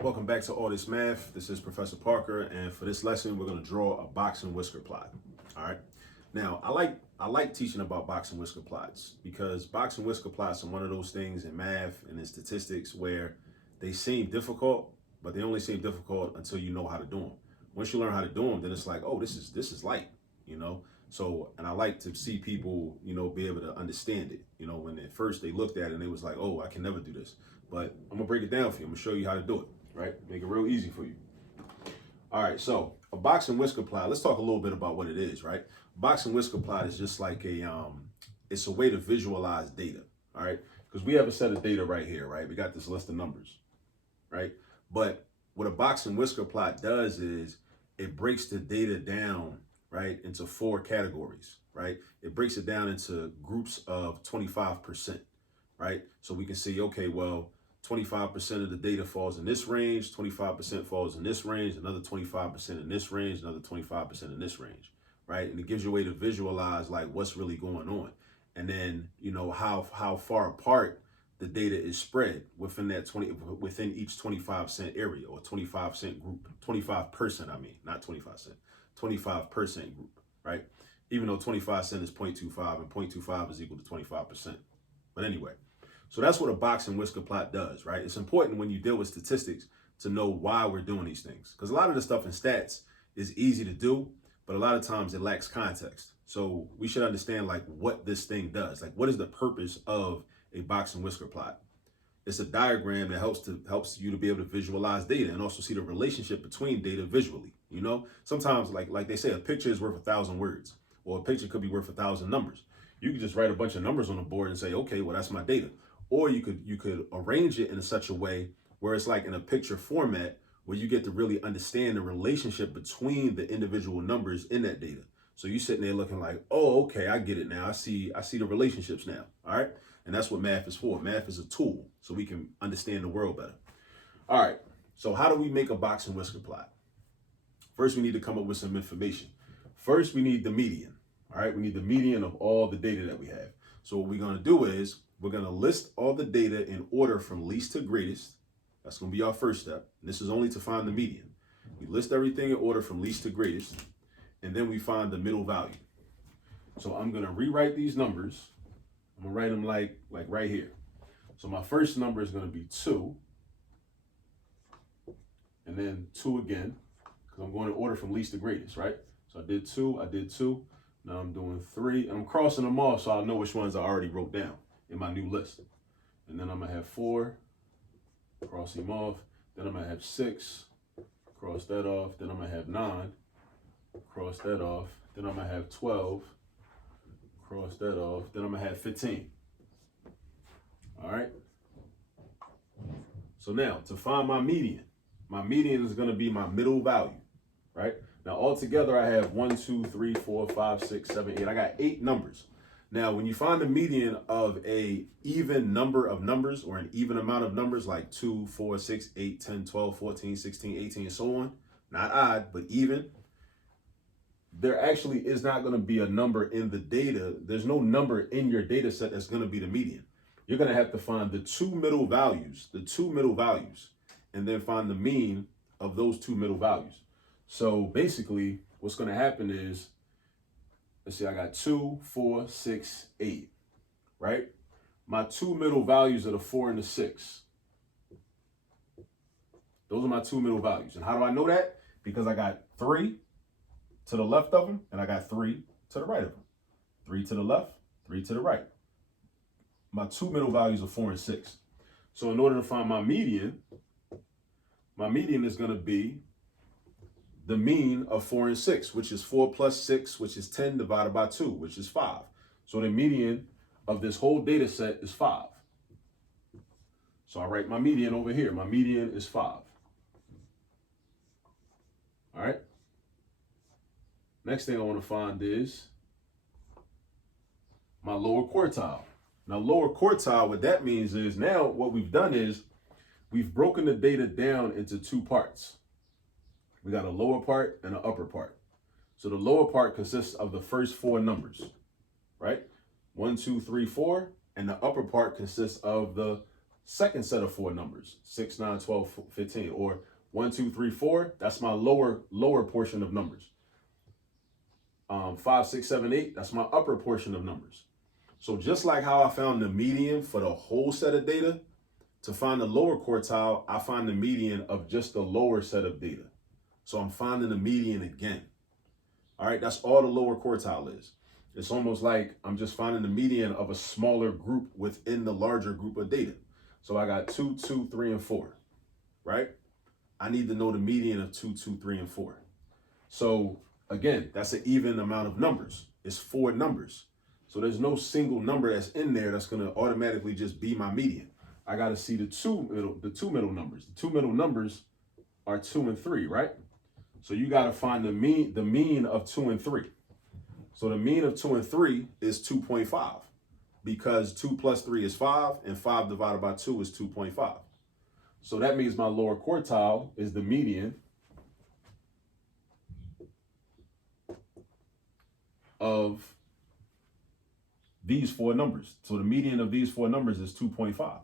Welcome back to All This Math. This is Professor Parker, and for this lesson, we're going to draw a box and whisker plot. All right. Now, I like teaching about box and whisker plots because box and whisker plots are one of those things in math and in statistics where they seem difficult, but they only seem difficult until you know how to do them. Once you learn how to do them, then it's like, oh, this is light, you know. So, and I like to see people, be able to understand it. When at first they looked at it and they was like, oh, I can never do this. But I'm gonna break it down for you. I'm gonna show you how to do it. Right? Make it real easy for you. All right, so a box and whisker plot. Let's talk a little bit about what it is, right? Box and whisker plot is just like it's a way to visualize data, all right? Because we have a set of data right here, right? We got this list of numbers, right? But what a box and whisker plot does is it breaks the data down, right, into four categories, right? It breaks it down into groups of 25%, right? So we can see, okay, well, 25% of the data falls in this range, 25% falls in this range, another 25% in this range, another 25% in this range, right? And it gives you a way to visualize like what's really going on. And then, how far apart the data is spread within within each 25-cent area or 25-cent group, 25%, not 25 cent, 25% group, right? Even though 25 cent is 0.25 and 0.25 is equal to 25%. But anyway, so that's what a box and whisker plot does, right? It's important when you deal with statistics to know why we're doing these things. Because a lot of the stuff in stats is easy to do, but a lot of times it lacks context. So we should understand like what this thing does. Like what is the purpose of a box and whisker plot? It's a diagram that helps you to be able to visualize data and also see the relationship between data visually. Sometimes like they say, a picture is worth 1,000 words, or a picture could be worth 1,000 numbers. You could just write a bunch of numbers on the board and say, okay, well, that's my data. Or you could arrange it in such a way where it's like in a picture format where you get to really understand the relationship between the individual numbers in that data. So you sitting there looking like, oh, okay, I get it now. I see the relationships now. All right. And that's what math is for. Math is a tool so we can understand the world better. All right. So how do we make a box and whisker plot? First, we need to come up with some information. First, we need the median. All right. We need the median of all the data that we have. So what we're going to do is we're going to list all the data in order from least to greatest. That's going to be our first step. And this is only to find the median. We list everything in order from least to greatest, and then we find the middle value. So I'm going to rewrite these numbers. I'm going to write them like right here. So my first number is going to be 2, and then 2 again, because I'm going in order from least to greatest, right? So I did 2. Now I'm doing 3, and I'm crossing them off so I know which ones I already wrote down in my new list. And then I'm gonna have 4, cross him off. Then I'm gonna have 6, cross that off. Then I'm gonna have 9, cross that off. Then I'm gonna have 12, cross that off. Then I'm gonna have 15. All right. So now to find my median is gonna be my middle value, right? Now altogether I have 1, 2, 3, 4, 5, 6, 7, 8. I got 8 numbers. Now, when you find the median of a even number of numbers or an even amount of numbers like 2, 4, 6, 8, 10, 12, 14, 16, 18, and so on, not odd, but even, there actually is not going to be a number in the data. There's no number in your data set that's going to be the median. You're going to have to find the two middle values, and then find the mean of those two middle values. So basically, what's going to happen is, let's see, I got 2, 4, 6, 8, right? My two middle values are the 4 and the 6. Those are my two middle values. And how do I know that? Because I got 3 to the left of them, and I got 3 to the right of them. 3 to the left, 3 to the right. My two middle values are 4 and 6. So in order to find my median is going to be the mean of 4 and 6, which is 4 plus 6, which is 10 divided by 2, which is 5. So the median of this whole data set is 5. So I write my median over here. My median is 5. All right. Next thing I want to find is my lower quartile. Now, lower quartile, what that means is now what we've done is we've broken the data down into two parts. We got a lower part and an upper part. So the lower part consists of the first 4 numbers, right? 1, 2, 3, 4. And the upper part consists of the second set of 4 numbers, 6, 9, 12, 15, or 1, 2, 3, 4. That's my lower portion of numbers. 5, 6, 7, 8. That's my upper portion of numbers. So just like how I found the median for the whole set of data, to find the lower quartile, I find the median of just the lower set of data. So I'm finding the median again. All right, that's all the lower quartile is. It's almost like I'm just finding the median of a smaller group within the larger group of data. So I got 2, 2, 3, and 4, right? I need to know the median of 2, 2, 3, and 4. So again, that's an even amount of numbers. It's 4 numbers. So there's no single number that's in there that's going to automatically just be my median. I got to see the two middle numbers. The 2 middle numbers are 2 and 3, right? So you got to find the mean of 2 and 3. So the mean of 2 and 3 is 2.5 because 2 plus 3 is 5 and 5 divided by 2 is 2.5. So that means my lower quartile is the median of these 4 numbers. So the median of these 4 numbers is 2.5.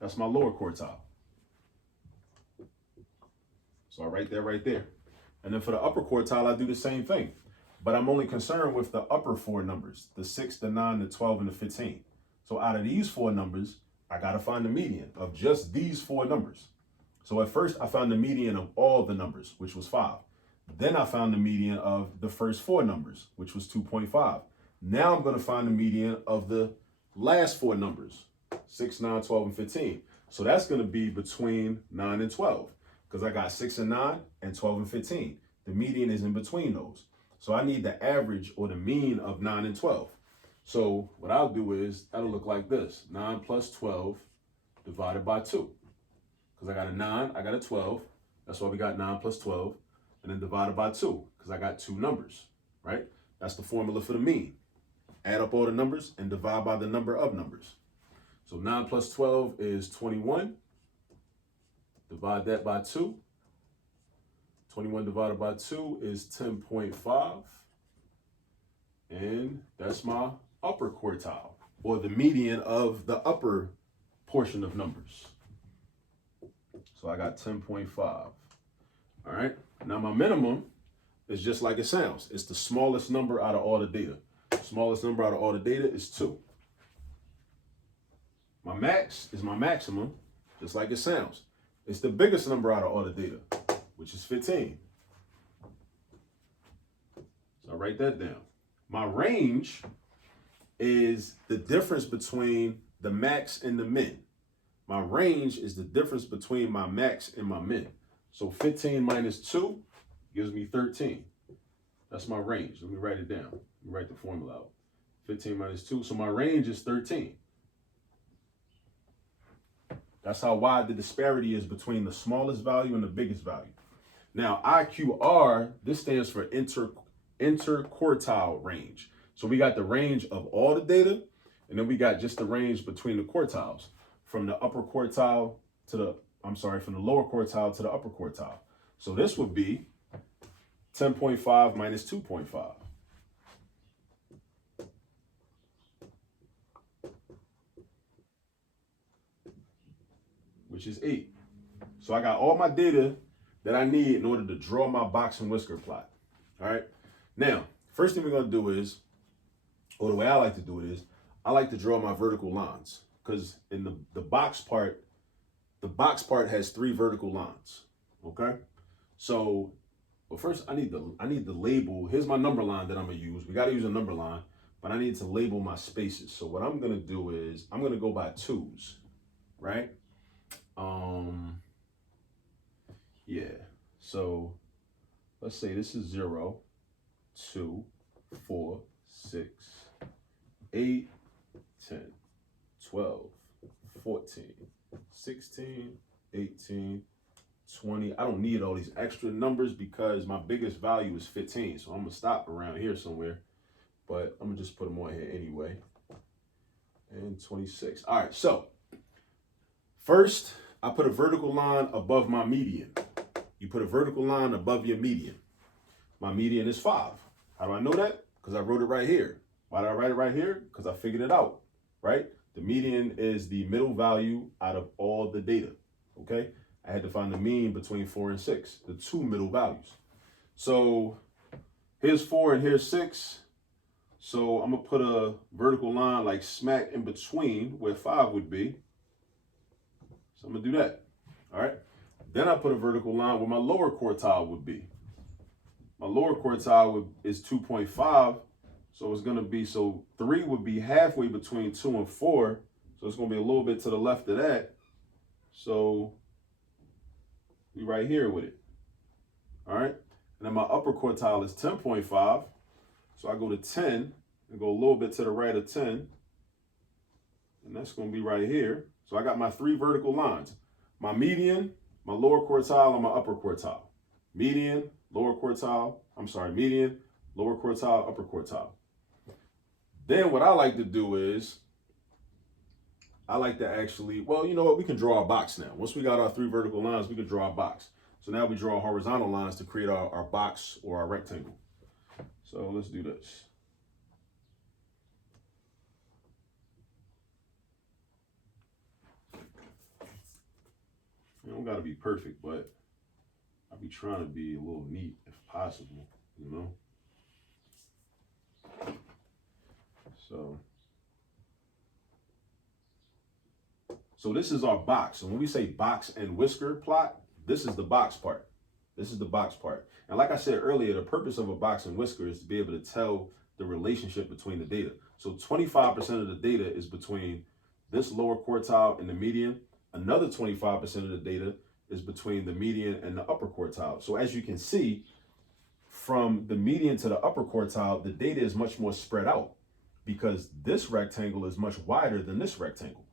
That's my lower quartile. So I write that right there. And then for the upper quartile, I do the same thing. But I'm only concerned with the upper 4 numbers, the 6, the 9, the 12, and the 15. So out of these 4 numbers, I got to find the median of just these 4 numbers. So at first, I found the median of all the numbers, which was 5. Then I found the median of the first 4 numbers, which was 2.5. Now I'm going to find the median of the last 4 numbers, 6, 9, 12, and 15. So that's going to be between 9 and 12 because I got 6 and 9 and 12 and 15. The median is in between those. So I need the average or the mean of 9 and 12. So what I'll do is that'll look like this. 9 plus 12 divided by 2. Because I got a 9, I got a 12. That's why we got 9 plus 12. And then divided by 2 because I got 2 numbers, right? That's the formula for the mean. Add up all the numbers and divide by the number of numbers. So 9 plus 12 is 21. Divide that by 2. 21 divided by 2 is 10.5. And that's my upper quartile, or the median of the upper portion of numbers. So I got 10.5. All right. Now my minimum is just like it sounds. It's the smallest number out of all the data. The smallest number out of all the data is 2. My max is my maximum, just like it sounds. It's the biggest number out of all the data, which is 15. So I write that down. My range is the difference between the max and the min. My range is the difference between my max and my min. So 15 minus 2 gives me 13. That's my range. Let me write it down. Let me write the formula out. 15 minus 2. So my range is 13. That's how wide the disparity is between the smallest value and the biggest value. Now, IQR, this stands for interquartile range. So we got the range of all the data, and then we got just the range between the quartiles, from the upper quartile to the, from the lower quartile to the upper quartile. So this would be 10.5 minus 2.5. Which is 8. So I got all my data that I need in order to draw my box and whisker plot. All right. Now, first thing we're going to do is, or the way I like to do it is, I like to draw my vertical lines, because in the box part has 3 vertical lines. Okay. So, well, first I need the label. Here's my number line that I'm going to use. We got to use a number line, but I need to label my spaces. So what I'm going to do is I'm going to go by 2s, right? Yeah, so let's say this is 0, 2, 4, 6, 8, 10, 12, 14, 16, 18, 20. I don't need all these extra numbers because my biggest value is 15. So I'm gonna stop around here somewhere, but I'm gonna just put them on here anyway. And 26. All right, so first, I put a vertical line above my median. You put a vertical line above your median. My median is 5. How do I know that? Because I wrote it right here. Why did I write it right here? Because I figured it out, right? The median is the middle value out of all the data, okay? I had to find the mean between 4 and 6, the two middle values. So here's 4 and here's 6. So I'm gonna put a vertical line like smack in between where 5 would be. So I'm gonna do that, all right? Then I put a vertical line where my lower quartile would be. My lower quartile is 2.5, so it's gonna be, so 3 would be halfway between 2 and 4, so it's gonna be a little bit to the left of that. So we right here with it, all right? And then my upper quartile is 10.5, so I go to 10 and go a little bit to the right of 10, and that's gonna be right here. So I got my 3 vertical lines, my median, my lower quartile, and my upper quartile. Median, lower quartile, median, lower quartile, upper quartile. Then what I like to do is, I like to actually, well, you know what, we can draw a box now. Once we got our 3 vertical lines, we can draw a box. So now we draw horizontal lines to create our box or our rectangle. So let's do this. You don't gotta be perfect, but I'll be trying to be a little neat if possible, you know? So this is our box. And when we say box and whisker plot, this is the box part. This is the box part. And like I said earlier, the purpose of a box and whisker is to be able to tell the relationship between the data. So 25% of the data is between this lower quartile and the median. Another 25% of the data is between the median and the upper quartile. So as you can see, from the median to the upper quartile, the data is much more spread out because this rectangle is much wider than this rectangle,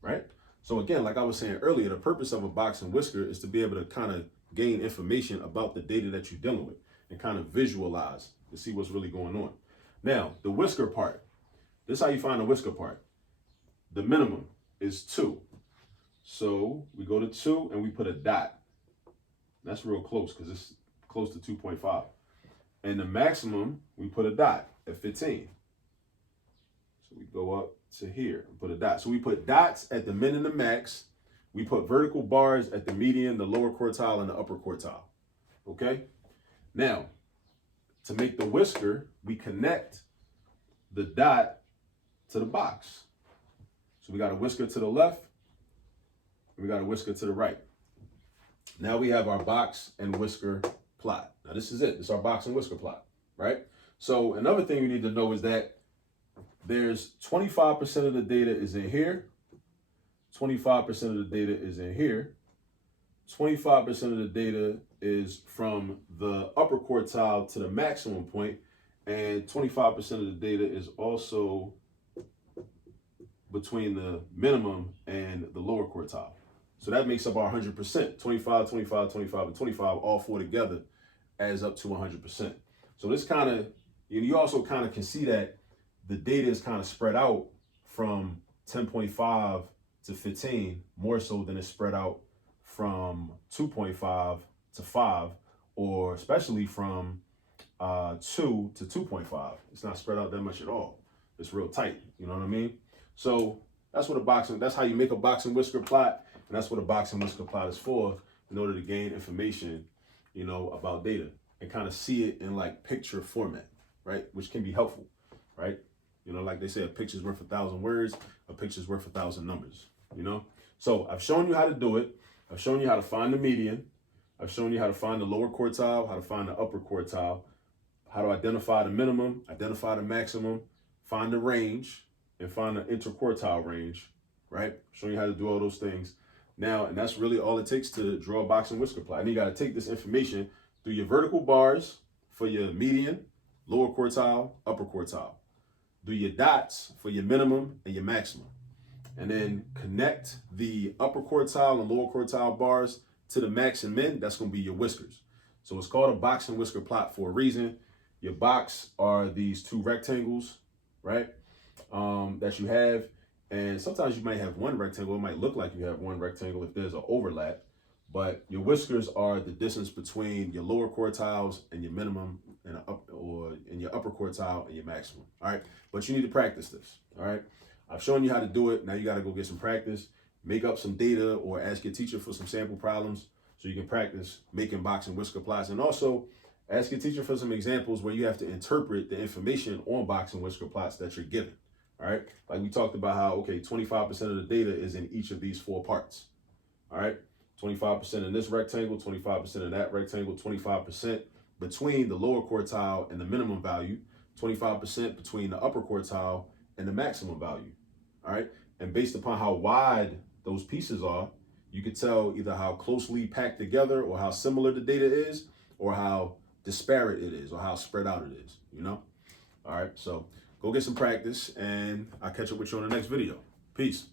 right? So again, like I was saying earlier, the purpose of a box and whisker is to be able to kind of gain information about the data that you're dealing with and kind of visualize to see what's really going on. Now, the whisker part, this is how you find the whisker part. The minimum is 2. So we go to 2 and we put a dot. That's real close because it's close to 2.5. And the maximum, we put a dot at 15. So we go up to here and put a dot. So we put dots at the min and the max. We put vertical bars at the median, the lower quartile, and the upper quartile. Okay? Now, to make the whisker, we connect the dot to the box. So we got a whisker to the left, and we got a whisker to the right. Now we have our box and whisker plot. Now this is it. This is our box and whisker plot, right? So another thing you need to know is that there's 25% of the data is in here, 25% of the data is in here, 25% of the data is from the upper quartile to the maximum point, and 25% of the data is also between the minimum and the lower quartile. So that makes up our 100%. 25, 25, 25, and 25, all 4 together adds up to 100%. So this kind of, you also kind of can see that the data is kind of spread out from 10.5 to 15, more so than it's spread out from 2.5 to 5, or especially from 2 to 2.5. It's not spread out that much at all. It's real tight, you know what I mean? So that's what that's how you make a box and whisker plot, and that's what a box and whisker plot is for, in order to gain information, you know, about data and kind of see it in like picture format, right? Which can be helpful, right? You know, like they say, a picture's worth 1,000 words, a picture's worth 1,000 numbers, you know? So I've shown you how to do it. I've shown you how to find the median. I've shown you how to find the lower quartile, how to find the upper quartile, how to identify the minimum, identify the maximum, find the range, and find the interquartile range, right? Showing you how to do all those things. Now, and that's really all it takes to draw a box and whisker plot. And you got to take this information through your vertical bars for your median, lower quartile, upper quartile. Do your dots for your minimum and your maximum. And then connect the upper quartile and lower quartile bars to the max and min. That's going to be your whiskers. So it's called a box and whisker plot for a reason. Your box are these 2 rectangles, right? That you have. And sometimes you might have one rectangle. It might look like you have one rectangle if there's an overlap. But your whiskers are the distance between your lower quartiles and your minimum, and in your upper quartile and your maximum. All right. But you need to practice this. All right. I've shown you how to do it. Now you got to go get some practice, make up some data, or ask your teacher for some sample problems so you can practice making box and whisker plots. And also ask your teacher for some examples where you have to interpret the information on box and whisker plots that you're given. All right. Like we talked about how, okay, 25% of the data is in each of these 4 parts. All right. 25% in this rectangle, 25% in that rectangle, 25% between the lower quartile and the minimum value, 25% between the upper quartile and the maximum value. All right. And based upon how wide those pieces are, you could tell either how closely packed together or how similar the data is or how disparate it is or how spread out it is, you know? All right. So go get some practice and I'll catch up with you on the next video. Peace.